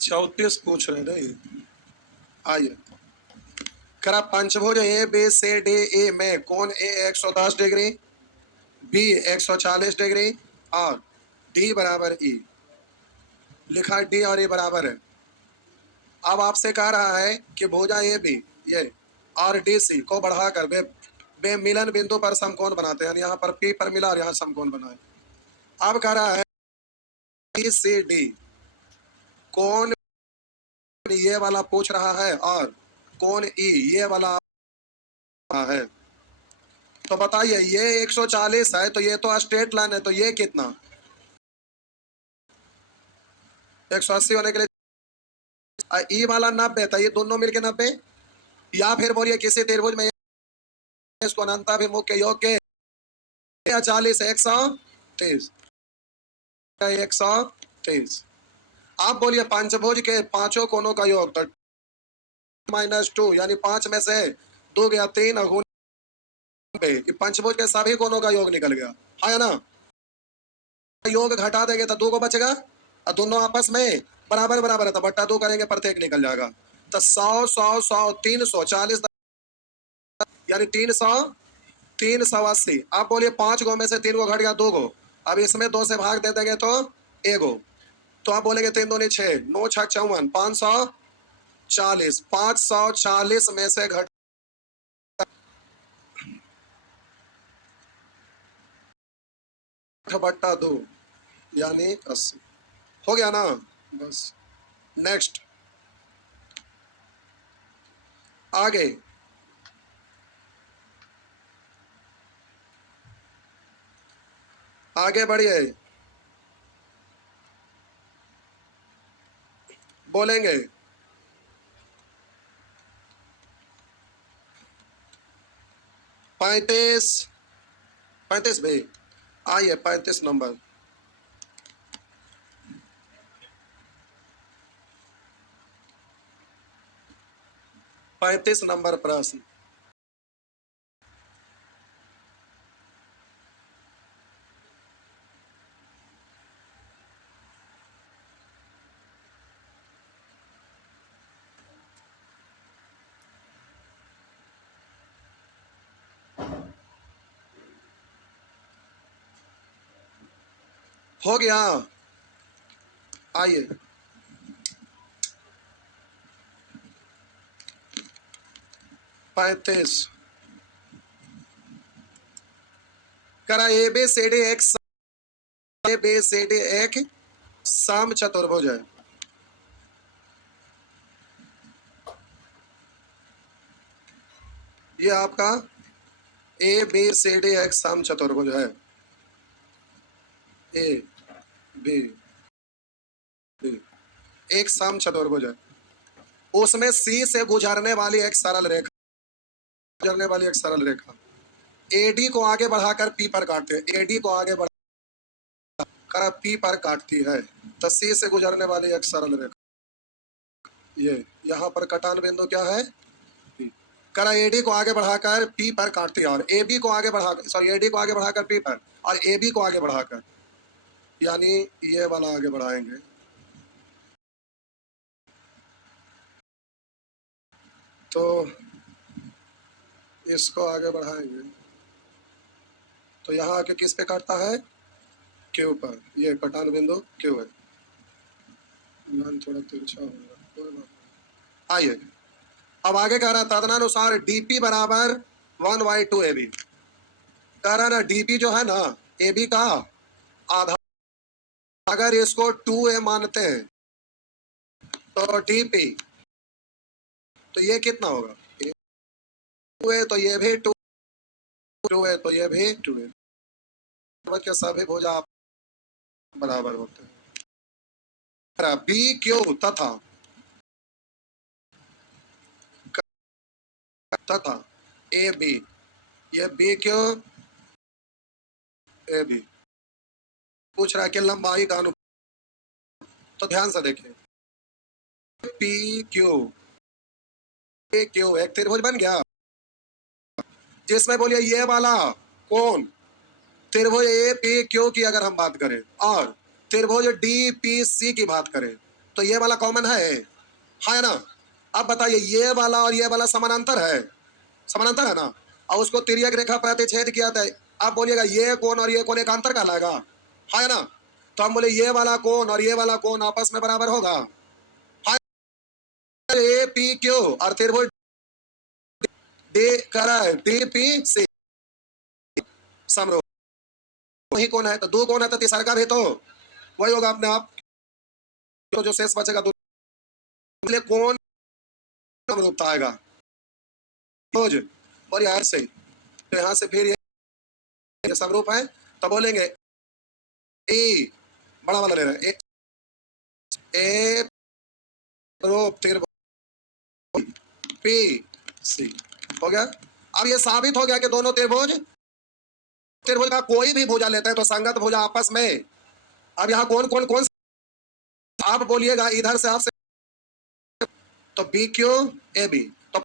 34 पूछ रहे नहीं। आइए, करा पंचभुज ए बी सी डी ई में कोण ए 110 डिग्री, बी 140 डिग्री और डी बराबर ई। लिखा डी और ई बराबर है। अब आपसे कह रहा है कि भुजा ए बी ये और डी सी को बढ़ाकर बेमिलन बिंदु पर समकोण बनाते हैं। यहाँ पर पी पर मिला और यहाँ समकोण बना है। अब कह रहा है बी सी डी कोण ये वाला पूछ रहा है और कोण ई ये वाला है। तो बताइए, ये 140 है तो ये तो स्ट्रेट लाइन है, तो ये कितना 180 होने के लिए ई वाला 90 था, ये दोनों मिलके 90। या फिर बोलिए किसी त्रिभुज में इसको अनंताभिमुख के योग के 40 130 130। आप बोलिए पंचभुज के पांचों कोणों का योग तो -2 यानी 5 में से 2 गया 3 और पंचभुज के सभी कोणों का योग निकल गया है ना। योग घटा देंगे तो 2 को बचेगा और दोनों आपस में बराबर बराबर है तो बट्टा 2 करेंगे, प्रत्येक निकल जाएगा। तो 100 100 100 340 यानी 380। आप बोलिए 5 गो में से 3 गो घट गया 2 गो, अब इसमें 2 से भाग दे देंगे तो 1 गो। तो आप बोलेंगे 3 दूनी 6 9 6 54 540 540 में से घट बट्टा 2 यानी 80 हो गया ना। बस नेक्स्ट आगे आगे बढ़िए, बोलेंगे 35 भाई। आइए 35 नंबर। प्रश्न। हो गया। आइए 35 करा ए बी सी डी एक सम चतुर्भुज है। ये आपका ए बी सी डी एक सम चतुर्भुज है। ए बी एक सम चतुर्भुज है। उसमें सी से गुजरने वाली एक सरल रेखा एडी को आगे बढ़ाकर पी पर काटते हैं। एडी को आगे बढ़ाकर पी पर काटती है तो सी से गुजरने वाली एक सरल रेखा ये यहाँ पर कटान बिंदु क्या है करा एडी को आगे बढ़ाकर पी पर काटती है और ए बी को आगे बढ़ाकर एडी को आगे बढ़ाकर पी पर और ए बी को आगे बढ़ाकर यानी ये वाला आगे बढ़ाएंगे। तो इसको आगे बढ़ाएंगे तो यहाँ आके किस पे काटता है क्यू पर। ये कटान बिंदु क्यू है। थोड़ा तिरछा होगा। आइए अब आगे कह रहा है तदनुसार डीपी बराबर 1/2 AB। कह रहा ना डीपी जो है ना AB का आधा, अगर इसको 2A मानते हैं तो डीपी तो ये कितना होगा 2A, तो ये भी 2A, तो ये भी 2A। के सभी भुजा बराबर होते हैं। बी क्यू तथा ए बी, ये बी क्यू ए बी पूछ रहा है कि लंबाई का अनुपात। तो ध्यान से देखिए पी क्यू ए क्यू एक त्रिभुज बन गया जिसमें बोलिए ये वाला कौन त्रिभुज ए पी क्यू की अगर हम बात करें और त्रिभुज डी पी सी की बात करें तो ये वाला कॉमन है ना। अब बताइए ये वाला और ये वाला समानांतर है ना, और उसको तिर्यक रेखा प्रतिच्छेद किया था। आप बोलिएगा ये कोण और ये कोण एकांतर कहलाएगा, है ना। तो हम बोले ये वाला कोण और ये वाला कोण आपस में बराबर होगा, ए पी क्यू और त्रिभुज डी करा है डी पी सी समरूप। वही कोण है तो दो कोण है तो तीसरा का भी तो वही होगा अपने आप, तो जो शेष बचेगा दो कोण समरूपता आएगा। और यार से तो यहाँ से फिर ये समरूप है तो बोलेंगे ए बड़ा वाला ले रहे हैं ए रूप त्रिभुज पी सी हो गया। अब ये साबित हो गया कि दोनों त्रिभुज का कोई भी भुजा लेते हैं तो संगत भुजा आपस में। अब यहाँ कौन कौन कौन आप बोलिएगा इधर से आपसे तो बी क्यू ए बी तो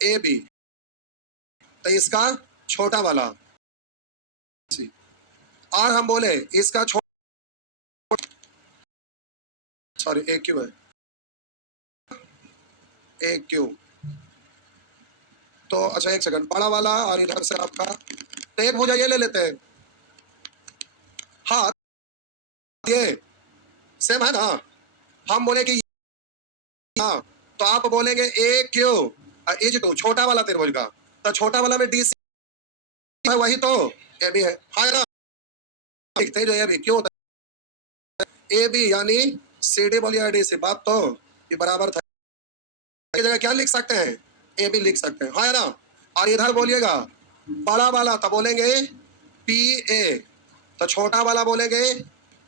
ए बी तो इसका छोटा वाला और हम बोले इसका सॉरी ए क्यू है ए क्यू। तो अच्छा एक सेकंड, बड़ा वाला और इधर से आपका तो एक भुजा ये ले लेते हैं। हाँ ये सेम है ना। हम बोले कि हाँ तो आप बोलेंगे ए क्यू इज टू छोटा वाला त्रिभुज का, तो छोटा वाला में डी सी है वही तो ए बी है ना। लिखते हैं जो ए बी क्यों होता है ए बी यानी सी डी बोलिए डी सी, बात तो ये बराबर था। जगह क्या लिख सकते हैं ए बी लिख सकते हैं, है ना। और इधर बोलिएगा बड़ा वाला तो बोलेंगे पी ए तो छोटा वाला बोलेंगे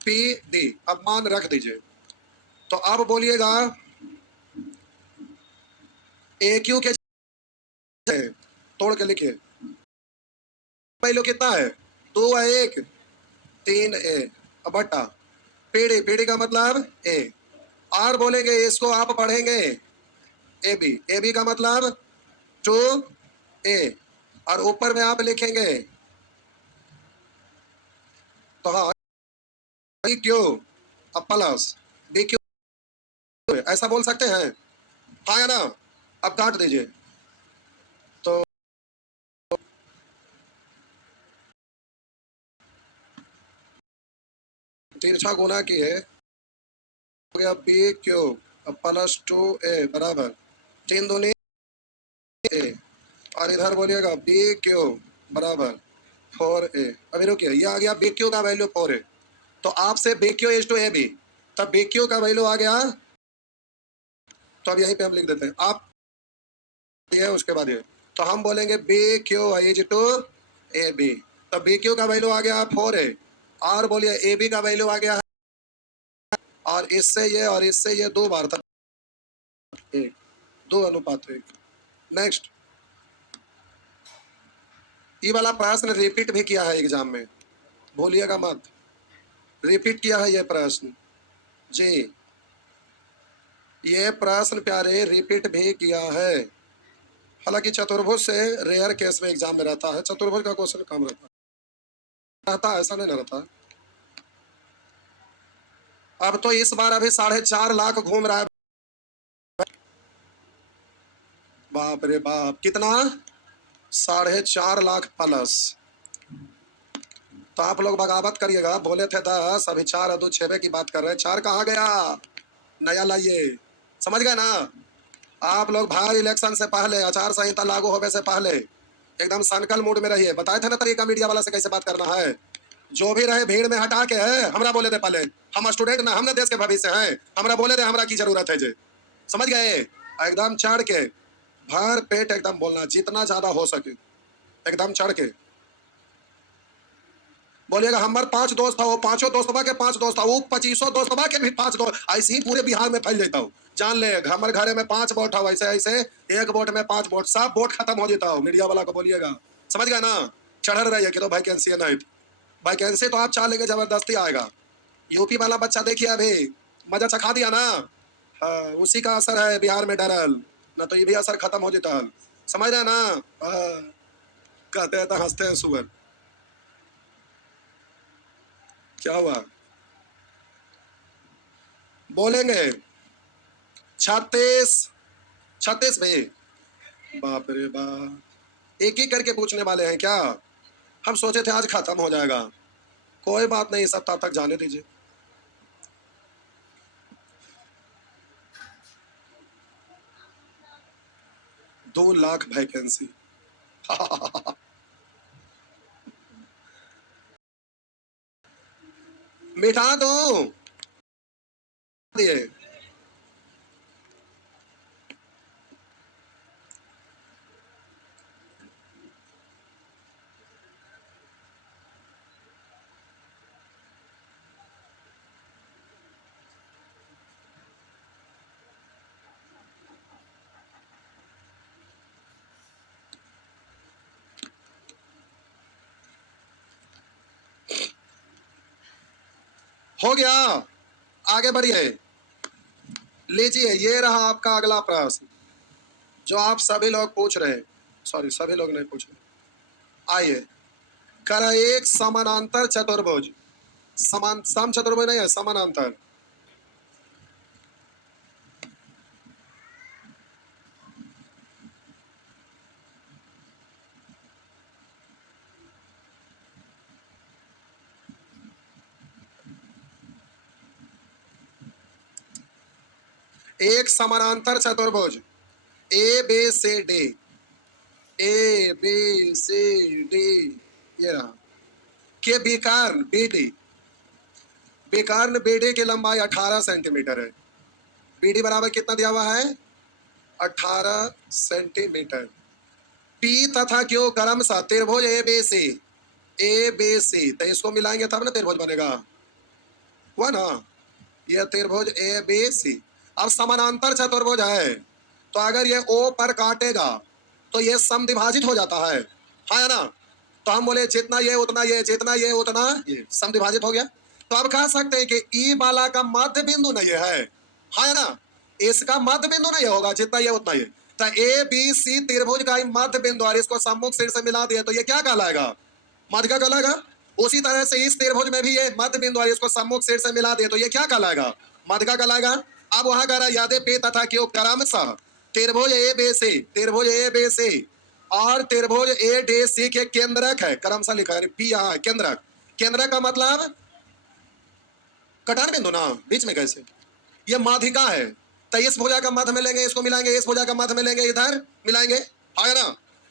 पी डी। अब मान रख दीजिए तो अब बोलिएगा ए क्यू के तोड़ के लिखिए पहले कितना है 2 है 1 3 ए अब बटा पीडी पीडी का मतलब ए। और बोलेंगे इसको आप पढ़ेंगे ए बी का मतलब 2 ए और ऊपर में आप लिखेंगे तो हाँ बी क्यू अब प्लस बी क्यू ऐसा बोल सकते हैं, हाँ ना। अब काट दीजिए तो तिरछा गुना की है हो गया बी क्यू अब प्लस 2 ए बराबर 3 दूनी ए और इधर बोलिएगा बी क्यू बराबर 4 ए। अभी रुकिए ये आ गया बी क्यू का वैल्यू 4 है तो आपसे B Q is to A B तब बी क्यू का वैल्यू आ गया। तो अब यहीं पे हम लिख देते हैं आप ये उसके बाद ये तो हम बोलेंगे B Q is to A B तो बी क्यू का वैल्यू आ गया 4 है और बोलिए ए बी का वैल्यू आ गया है और इससे ये 2 बार था 2 अनुपात 1। नेक्स्ट ये वाला प्रश्न रिपीट भी किया है एग्जाम में, भूलिएगा मत, रिपीट किया है ये प्रश्न जी। ये प्रश्न प्यारे रिपीट भी किया है। हालांकि चतुर्भुज से रेयर केस में एग्जाम में रहता है, चतुर्भुज का क्वेश्चन कम रहता है ऐसा नहीं रहता। अब तो इस बार अभी 4.5 लाख घूम रहा है, बाप रे बाप कितना 4.5 लाख प्लस। तो आप लोग बगावत करिएगा, बोले थे 10 अभी 4 और 2 6 की बात कर रहे हैं, 4 कहाँ गया, नया लाइए, समझ गए ना। आप लोग बाहर इलेक्शन से पहले आचार संहिता लागू होने से पहले एकदम सनकल मूड में रहिए। बताए थे ना तरीका मीडिया वाला से कैसे बात करना है, जो भी रहे भीड़ में हटा के है। हमरा बोले थे पहले हम स्टूडेंट ना, हमने देश के भविष्य हैं, हमरा बोले थे हमरा की जरूरत है जे, समझ गए। एकदम चढ़ के भर पेट एकदम बोलना जितना ज्यादा हो सके, एकदम चढ़ के बोलिएगा। हमारे 5 दोस्त था, वो 5 दोस्तवा के 5 दोस्त था, वो 25 दोस्तवा के भी 5 दोस्त, ऐसे ही पूरे बिहार में फैल जाता हूँ। जान ले हमारे घरे में 5 वोट था, वैसे ऐसे एक वोट में 5 वोट, सब वोट खत्म हो जाता हो। मीडिया वाला को बोलिएगा, समझ गया ना। चढ़ रही है कि तो वैकेंसी है नहीं, वैकेंसी तो आप चाह लेंगे जबरदस्ती आएगा। यूपी वाला बच्चा देखिए अभी मजा चखा दिया ना, हाँ, उसी का असर है बिहार में डरल, ना तो ये भी असर खत्म हो जाता है, समझ रहे ना। कहते हैं तो हंसते हैं सुअर। क्या हुआ बोलेंगे 36, 36 भाई। बाप रे बाप, एक ही करके पूछने वाले हैं क्या? हम सोचे थे आज खत्म हो जाएगा। कोई बात नहीं, सब तब तक जाने दीजिए। दो लाख वैकेंसी। मिटा दो दिए। हो गया, आगे बढ़िए। लीजिए, ये रहा आपका अगला प्रश्न जो आप सभी लोग पूछ रहे हैं। सॉरी, सभी लोग नहीं पूछ रहे। आइए, कर एक समानांतर चतुर्भुज, समान सम चतुर्भुज नहीं है, समानांतर। एक समानांतर चतुर्भुज A B C D, A B C D, ये रहा, के विकर्ण बी डी, विकर्ण बी डी की लंबाई 18 सेंटीमीटर है। बी डी बराबर कितना दिया हुआ है? 18 सेंटीमीटर। पी तथा क्यू क्रम सा त्रिभुज ए बी सी, ए बी सी, तो इसको मिलाएंगे तब ना त्रिभुज बनेगा, हुआ ना? ये त्रिभुज ए बी सी। अब समानांतर चतुर्भुज है, तो अगर ये ओ पर काटेगा तो ये समद्विभाजित हो जाता है या ना? तो हम बोले जितना ये उतना ये, जितना ये उतना ये, समद्विभाजित हो गया। तो अब कह सकते हैं कि ई वाला का मध्य बिंदु ना ये है या ना? इसका मध्य बिंदु ना ये होगा, जितना ये उतना ये। तो ए बी सी त्रिभुज का ही मध्य बिंदु और इसको सम्मुख सिर से मिला दिए तो ये क्या कहलाएगा? मध्य का कहलाएगा। उसी तरह से इस त्रिभुज में भी ये मध्य बिंदु और इसको सम्मुख सिर से मिला दिए तो ये क्या कहलाएगा? मध्य का कहलाएगा। अब वहां कह रहा है यादे पे तथा क्यों क्रमशः त्रिभुज ए बी सी, त्रिभुज ए बी सी और त्रिभुज ए डी सी के केंद्रक है, क्रमशः लिखा है पी, यहाँ केंद्रक। केंद्रक का मतलब कटार बिंदु ना, बीच में कैसे? ये माध्यिका है, तो इस भुजा का मध्य मिलेंगे, इसको मिलाएंगे, इस भुजा का मध्य मिलेंगे, इधर मिलाएंगे, है ना?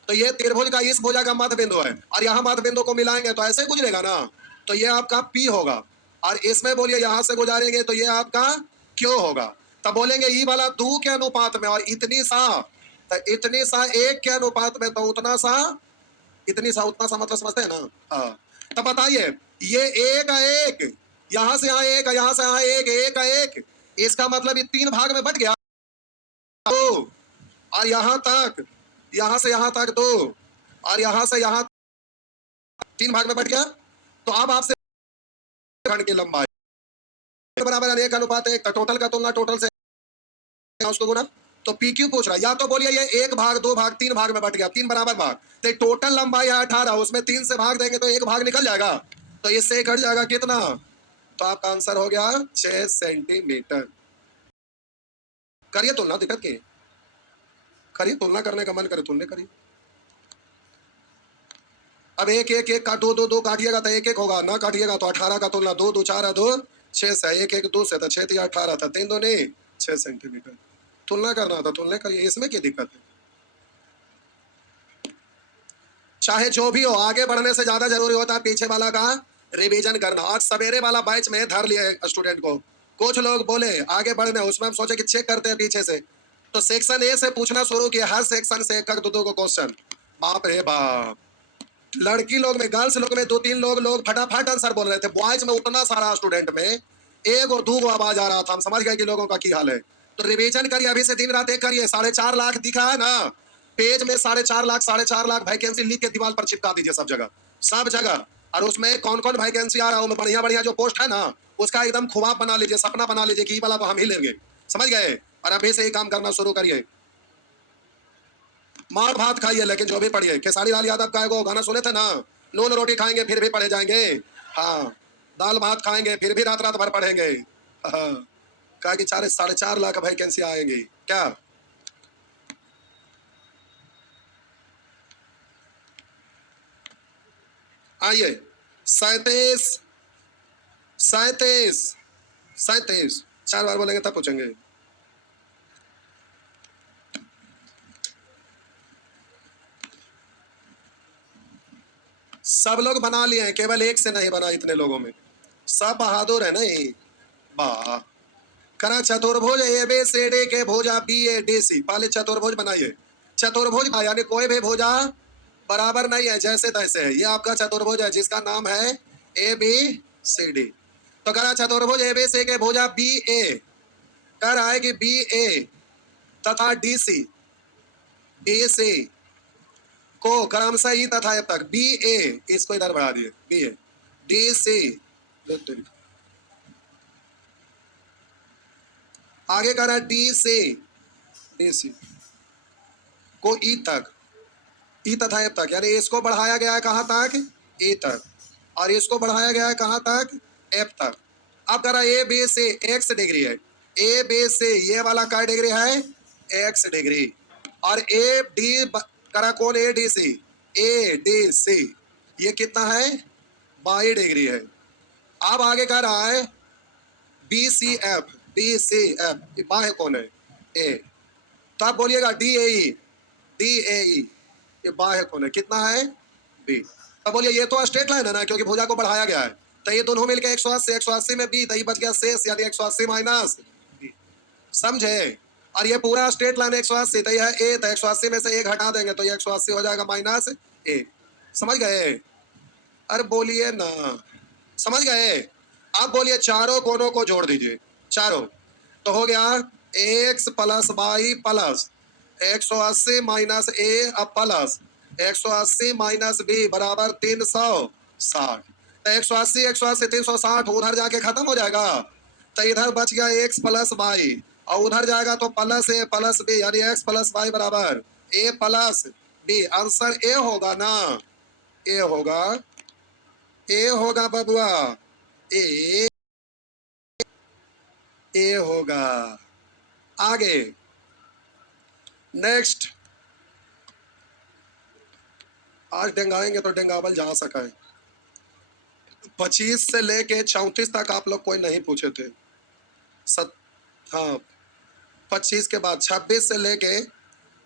तो ये त्रिभुज का इस भुजा का मध्य बिंदु है और यहाँ मध्य बिंदु को मिलाएंगे तो ऐसे गुजरेगा ना, तो ये आपका पी होगा। और इसमें बोलिए यहां से गुजारेंगे तो ये आपका क्यों होगा। तब बोलेंगे ई वाला दो के अनुपात में और इतनी सा, तो इतनी सा एक के अनुपात में, तो उतना सा, इतनी सा उतना सा, मतलब समझते हैं ना? हाँ। तब बताइए, ये एक है एक, यहां से यहाँ एक, यहां से यहाँ एक, एक है एक, इसका मतलब ये तीन भाग में बट गया दो, और यहां तक, यहां से यहां तक दो, और यहां से यहां तीन भाग में बट गया। तो अब आपसे खंड की लंबाई बराबर अनेक अनुपात एक, टोटल का तुलना टोटल से उसको गुना, तो पी क्यू पूछ रहा है। या तो बोलिए ये एक भाग, दो भाग, तीन भाग में बट गया, तीन बराबर भाग, तो टोटल लंबाई है 18, उसमें तीन से भाग देंगे तो एक भाग निकल जाएगा, तो इससे कट जाएगा कितना? तो आपका आंसर हो गया 6 सेंटीमीटर। करिए तुलना, दिक्कत की करिए, तुलना करने का मन करे तुलना करिए। अब एक एक एक का दो दो दो काटिएगा तो एक एक होगा, ना काटिएगा तो 18 का तुलना दो, दो चार दो 6 से, एक एक दो से, तो 6 या 18 था, तीन दो नहीं 6 सेंटीमीटर। तुलना करना था, तुलना करिए, इसमें क्या दिक्कत है? चाहे जो भी हो, आगे बढ़ने से ज्यादा जरूरी होता है पीछे वाला का रिवीजन करना। आज सवेरे वाला बैच में धर लिए स्टूडेंट को, कुछ लोग बोले आगे बढ़ने, उसमें हम सोचे कि चेक करते हैं पीछे से, तो सेक्शन ए से पूछना शुरू किया, हर सेक्शन से एक दो दो को क्वेश्चन। बाप रे बाप, लड़की लोग में, गर्ल्स लोग में दो तीन लोग फटाफट आंसर बोल रहे थे, बॉयज में उतना सारा स्टूडेंट में एक और दो आवाज आ रहा था, हम समझ गए कि लोगों का की हाल है। तो रिवीजन करिए, अभी से दिन रात एक करिए। 4.5 लाख दिखा है ना पेज में, 4.5 लाख वैकेंसी लिख के दीवार पर चिपका दीजिए सब जगह, सब जगह। और उसमें कौन कौन वैकेंसी आ रहा है, बढ़िया बढ़िया जो पोस्ट है ना, उसका एकदम ख्वाब बना लीजिए, सपना बना लीजिए कि वाला तो हम ही लेंगे, समझ गए? और अभी से ही काम करना शुरू करिए। मार भात खाइए लेकिन जो भी पढ़िए। खेसारी लाल यादव का वो गाना सुने थे ना, नून रोटी खाएंगे फिर भी पढ़े जाएंगे, हाँ, दाल भात खाएंगे फिर भी रात रात भर पढ़ेंगे, हाँ, कहा कि 4.5 लाख वैकेंसी आएंगी क्या? आइए 37 37 37 4 बार बोलेंगे तब पूछेंगे। सब लोग बना लिए हैं, केवल एक से नहीं बना इतने लोगों में। सब बहादुर है नहीं। वाह। करा चतुर्भुज ए बी सी डी के भुजा बी ए डी सी। पहले चतुर्भुज बनाइए। चतुर्भुज यानी कोई भी भुजा बराबर नहीं है, जैसे तैसे है। ये आपका चतुर्भुज है जिसका नाम है ए बी सी डी। तो करा चतुर्भुज ए बी सी के भुजा बी ए कर आएगी बी ए तथा डी सी बी सी को क्रमशः ई तथा एफ तक बी ए, इसको इधर बढ़ा दिए बी ए डी सी। आगे करा डी सी को ई तक, ई तथा एफ तक, यानी इसको बढ़ाया गया है कहां तक? ई तक। और इसको बढ़ाया गया है कहां तक? एफ तक। अब करा A B C X degree है। ए बी सी ये वाला क्या डिग्री है? X degree. और ए डी करा कौन? A D C. A D C ये कितना है? 22 डिग्री है। अब आगे कह रहा है B C F. B C F बाह्य कौन है? ए। तो आप बोलिएगा D A E. D A ई ये बाह्य कौन है? कितना है? बी। अब बोलिए ये तो स्ट्रेट लाइन है ना, क्योंकि भुजा को बढ़ाया गया है। तो ये दोनों मिलकर 180, 180 में बी, तो ये बच गया शेष, यानी 180 माइनस बी। समझे? और ये पूरा स्ट्रेट लाइन 180, तो यह ए, तो 180 में से एक हटा देंगे तो ये 180 हो जाएगा माइनस ए। समझ गए? अरे बोलिए ना, समझ गए? आप बोलिए चारों कोनों को जोड़ दीजिए, चारों। तो हो गया X plus Y plus 180 minus A अब प्लस 180 माइनस बी बराबर 360। तो 180 180 360 उधर जाके खत्म हो जाएगा। तो इधर बच गया एक्स प्लस वाई, और उधर जाएगा तो प्लस ए प्लस बी, यानी एक्स प्लस वाई बराबर ए प्लस बी। आंसर ए होगा ना? ए होगा, ए होगा बबुआ, ए ए होगा। आगे नेक्स्ट, आज डेंगाएंगे तो डेंगावल जा सका है। 25 से लेके 34 तक आप लोग कोई नहीं पूछे थे। हाँ 25 के बाद 26 से लेके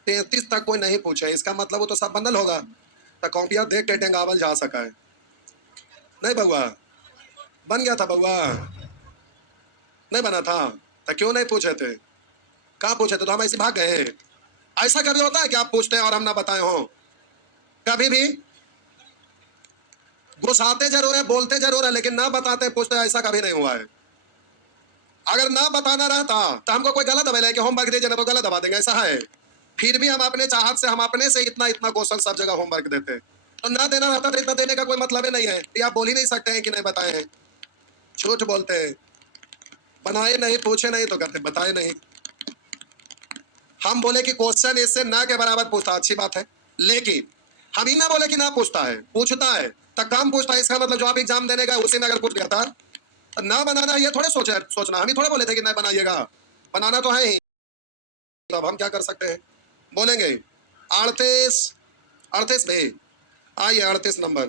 33 तक कोई नहीं पूछे, इसका मतलब वो तो सब बंडल होगा। तो कॉपियां देख के डेंगावल जा सका है नहीं बउआ? बन गया था बउआ? नहीं बना था तो क्यों नहीं पूछे थे? कहाँ पूछे थे? तो हम ऐसे भाग गए हैं। ऐसा कभी होता है कि आप पूछते हैं और हम ना बताए हो? कभी भी घुसाते जरूर है, बोलते जरूर है, लेकिन ना बताते पूछते, ऐसा कभी नहीं हुआ है। अगर ना बताना रहता तो हमको कोई गलत दबा कि होमवर्क दीजिए ना, तो गलत दबा देंगे, ऐसा है? फिर भी हम अपने चाहत से, हम अपने से इतना इतना क्वेश्चन सब जगह होमवर्क देते। तो ना देना रहता तो इतना देने का कोई मतलब ही नहीं है। ये आप बोल ही नहीं सकते हैं कि नहीं बताए हैं। झूठ बोलते हैं। बनाए नहीं, पूछे नहीं तो कहते बताए नहीं। हम बोले कि क्वेश्चन इससे ना के बराबर पूछता, अच्छी बात है, लेकिन हम ही ना बोले कि ना पूछता है, पूछता है तो कम पूछता है। इसका मतलब जो आप एग्जाम देने का उसी में अगर पूछ गया था, ना बनाना ये थोड़े सोचना। हम ही थोड़े बोले थे कि नहीं बनाइएगा, बनाना तो है ही। तो अब हम क्या कर सकते हैं? बोलेंगे 38 38 भाई, आइए 38 नंबर।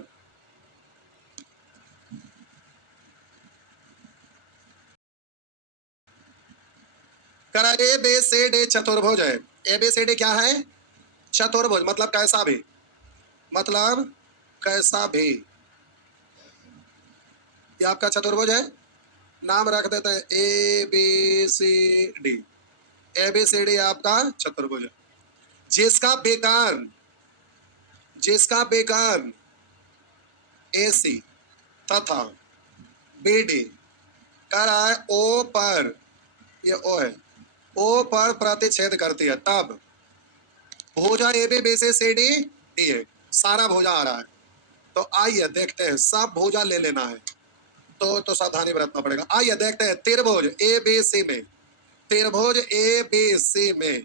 करा ए बी सी डी चतुर्भुज है। ए बी सी डी क्या है? चतुर्भुज। मतलब कैसा भी, मतलब कैसा भी। ये आपका चतुर्भुज है, नाम रख देते हैं A B C D. A B C D आपका चतुर्भुज है जिसका बेकर्न ए सी तथा बी डी कर रहा है ओ पर, ये ओ है, ओ पर प्रतिच्छेद करती है, तब भुजा A B B C C D D है। सारा भुजा आ रहा है। तो आइए देखते हैं, सब भुजा ले लेना है तो सावधानी बरतना पड़ेगा। आइए देखते हैं त्रिभुज ए बी सी में, त्रिभुज ए बी सी में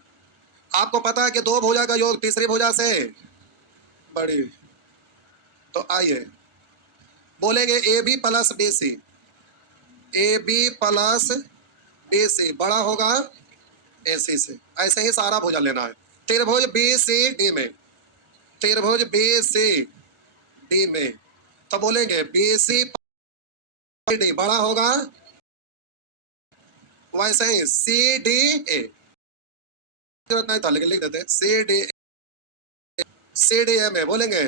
आपको पता है कि दो भुजा का योग तीसरी भुजा से बड़ी। तो आइए बोलेंगे A B plus B C, A B plus B से बड़ा होगा ए सी से। ऐसे ही सारा भुजा लेना है। त्रिभुज बी सी डी में, त्रिभुज बी सी डी में, तो बोलेंगे बी सी डी बड़ा होगा, वैसे ही सी डी ए, जरूरत नहीं था लेकिन लिख देते सी डी, सी डी ए में बोलेंगे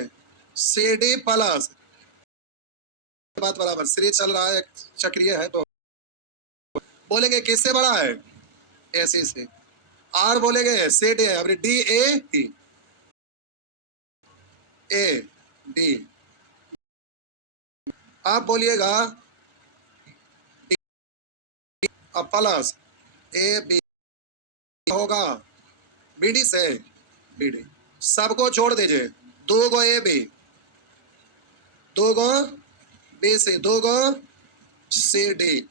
सी डी प्लस, बात बराबर, सीरीज चल रहा है, चक्रीय है, तो बोलेंगे किससे बड़ा है, ए सी से। आर बोलेंगे सी डी है, डी ए डी, आप बोलिएगा अब प्लस ए बी होगा बी डी से बी डी, सबको जोड़ दीजिए, दो गो ए बी, दो गो बी सी, दो गो सी डी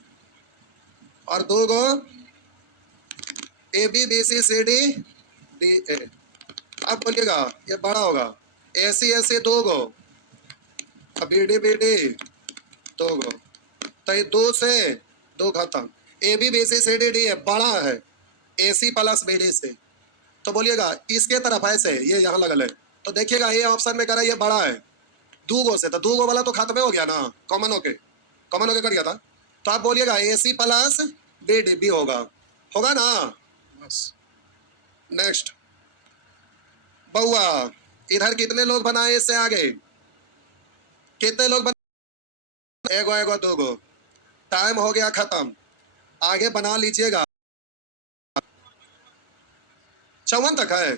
और दो गो A B B C C D D A. अब बोलिएगा ये बड़ा होगा, ए सी दो गो, बी डी दो गो, तो ये दो से दो खत्म, A B B C D D A बड़ा है A C plus B D से। तो बोलिएगा इसके तरफ ऐसे ये यहाँ लगल है, तो देखिएगा ये ऑप्शन में करा ये बड़ा है दो गो से, तो दो गो वाला तो खत्म हो गया ना, कॉमन होके कर गया था। तो आप बोलिएगा A C plus B D B होगा ना, बस। नेक्स्ट बउआ, इधर कितने लोग बनाए, इससे आगे कितने लोग बनाए, एगो एगो दो गो, टाइम हो गया खत्म, आगे बना लीजिएगा। 54 तक है,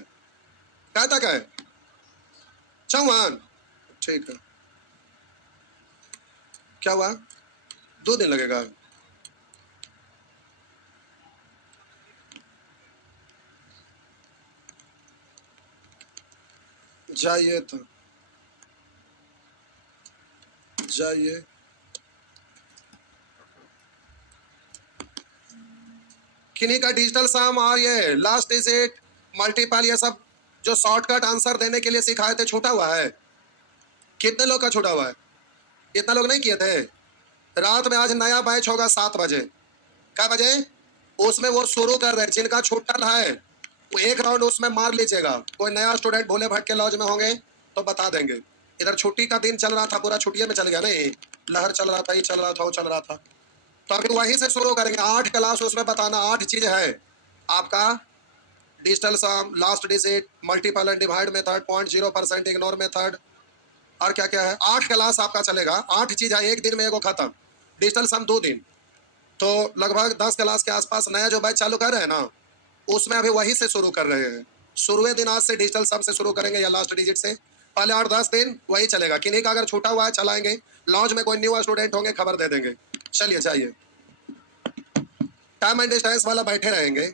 क्या तक है, 54, ठीक है। क्या हुआ, 2 दिन लगेगा, जाइए तो जाइए, किन्हीं का डिजिटल सम और ये लास्ट डिजिट मल्टीपल ये सब जो शॉर्टकट आंसर देने के लिए सिखाए थे छूटा हुआ है, कितने लोग का छूटा हुआ है, इतना लोग नहीं किए थे। रात में आज नया बैच होगा 7 बजे, क्या बजे, उसमें वो शुरू कर रहे हैं, जिनका छूटल है वो एक राउंड उसमें मार लीजिएगा। कोई नया स्टूडेंट भोले भटके लॉज में होंगे तो बता देंगे। इधर छुट्टी का दिन चल रहा था, पूरा छुट्टियों में चल गया, नहीं लहर चल रहा था, ये चल रहा था, वो चल रहा था, तो अभी वहीं से शुरू करेंगे। 8 क्लास उसमें बताना, 8 चीज है आपका, digital sum, last digit, multiple and divide method, 0.0% ignore method, और क्या क्या है, 8 क्लास आपका चलेगा, 8 चीज है, एक दिन में एगो खत्म। डिजिटल सम 2 दिन, तो लगभग 10 क्लास के आसपास। नया जो बैच चालू कर रहे हैं ना, उसमें अभी वही से शुरू कर रहे हैं, शुरुए दिन आज से डिजिटल सम से शुरू करेंगे या लास्ट डिजिट से, पहले 8-10 दिन वही चलेगा। किन्हीं का अगर छूटा हुआ है चलाएंगे, लॉन्च में कोई न्यू स्टूडेंट होंगे खबर दे देंगे। चलिए जाइए, टाइम एंड डिस्टेंस वाला बैठे रहेंगे।